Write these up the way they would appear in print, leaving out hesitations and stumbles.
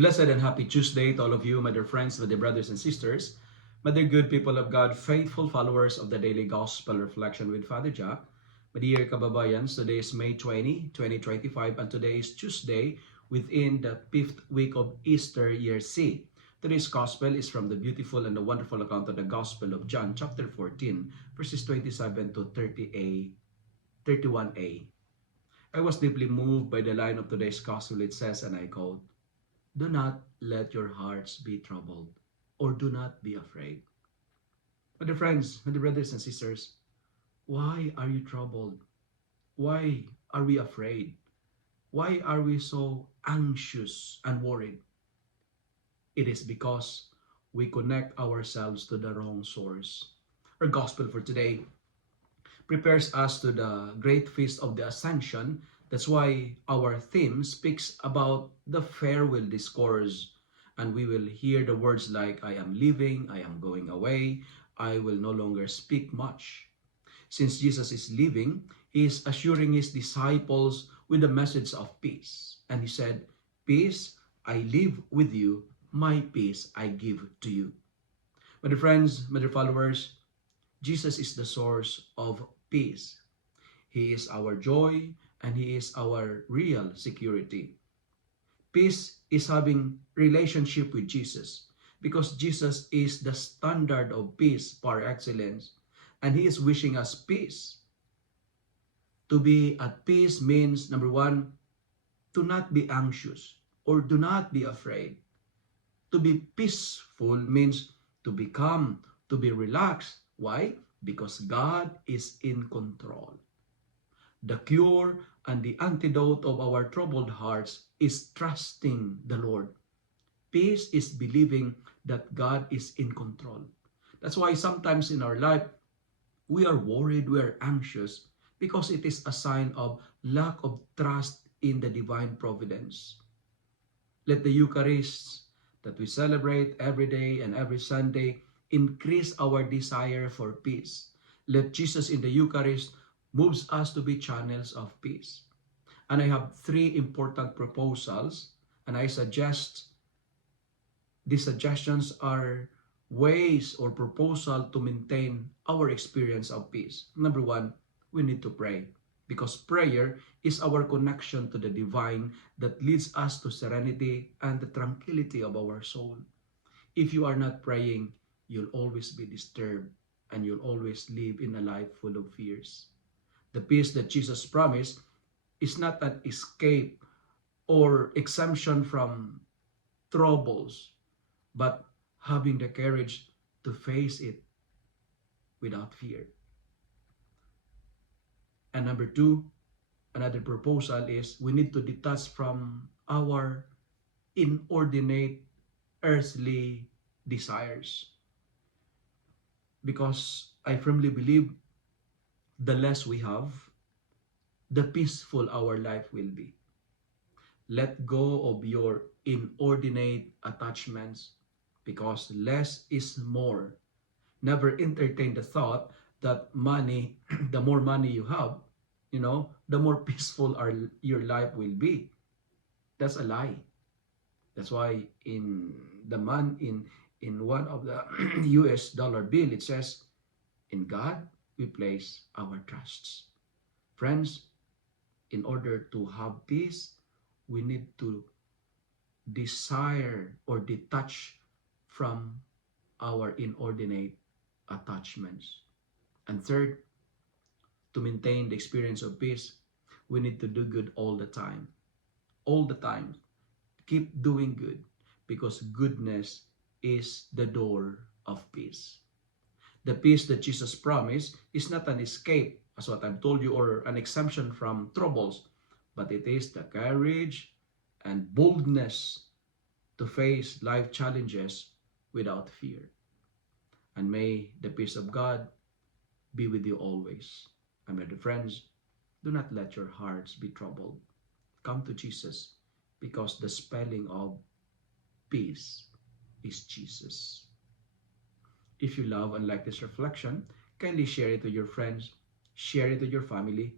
Blessed and happy Tuesday to all of you, my dear friends, my dear brothers and sisters, my dear good people of God, faithful followers of the Daily Gospel Reflection with Father Jack. My dear kababayans, today is May 20, 2025, and today is Tuesday within the 5th week of Easter year C. Today's Gospel is from the beautiful and the wonderful account of the Gospel of John, chapter 14, verses 27 to 31a. I was deeply moved by the line of today's Gospel. It says, and I quote, "Do not let your hearts be troubled, or do not be afraid." My dear friends, my dear brothers and sisters, why are you troubled? Why are we afraid? Why are we so anxious and worried? It is because we connect ourselves to the wrong source. Our Gospel for today prepares us to the great feast of the Ascension. That's why our theme speaks about the farewell discourse, and we will hear the words like, "I am leaving, I am going away, I will no longer speak much." Since Jesus is leaving, he is assuring his disciples with the message of peace. And he said, "Peace I leave with you, my peace I give to you." My dear friends, my dear followers, Jesus is the source of peace. He is our joy and He is our real security. Peace is having relationship with Jesus, because Jesus is the standard of peace par excellence, and He is wishing us peace. To be at peace means, number one, to not be anxious or do not be afraid. To be peaceful means to be calm, to be relaxed. Why? Because God is in control. The cure and the antidote of our troubled hearts is trusting the Lord. Peace is believing that God is in control. That's why sometimes in our life, we are worried, we are anxious, because it is a sign of lack of trust in the divine providence. Let the Eucharist that we celebrate every day and every Sunday increase our desire for peace. Let Jesus in the Eucharist moves us to be channels of peace. And I have 3 important proposals, and I suggest these suggestions are ways or proposal to maintain our experience of peace. Number 1, we need to pray, because prayer is our connection to the divine that leads us to serenity and the tranquility of our soul. If you are not praying, you'll always be disturbed and you'll always live in a life full of fears. The peace that Jesus promised is not an escape or exemption from troubles, but having the courage to face it without fear. And number 2, another proposal is we need to detach from our inordinate earthly desires. Because I firmly believe the less we have, the peaceful our life will be. Let go of your inordinate attachments, because less is more. Never entertain the thought that money, the more money you have, the more peaceful your life will be. That's a lie. That's why in one of the US dollar bill, it says, "In God we place our trusts." Friends, in order to have peace, we need to desire or detach from our inordinate attachments. And third, to maintain the experience of peace, we need to do good all the time. All the time. Keep doing good, because goodness is the door of peace. The peace that Jesus promised is not an escape, as what I've told you, or an exemption from troubles, but it is the courage and boldness to face life challenges without fear. And may the peace of God be with you always. And my dear friends, do not let your hearts be troubled. Come to Jesus, because the spelling of peace is Jesus. If you love and like this reflection, kindly share it with your friends, share it with your family,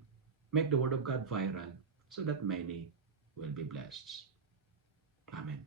make the Word of God viral so that many will be blessed. Amen.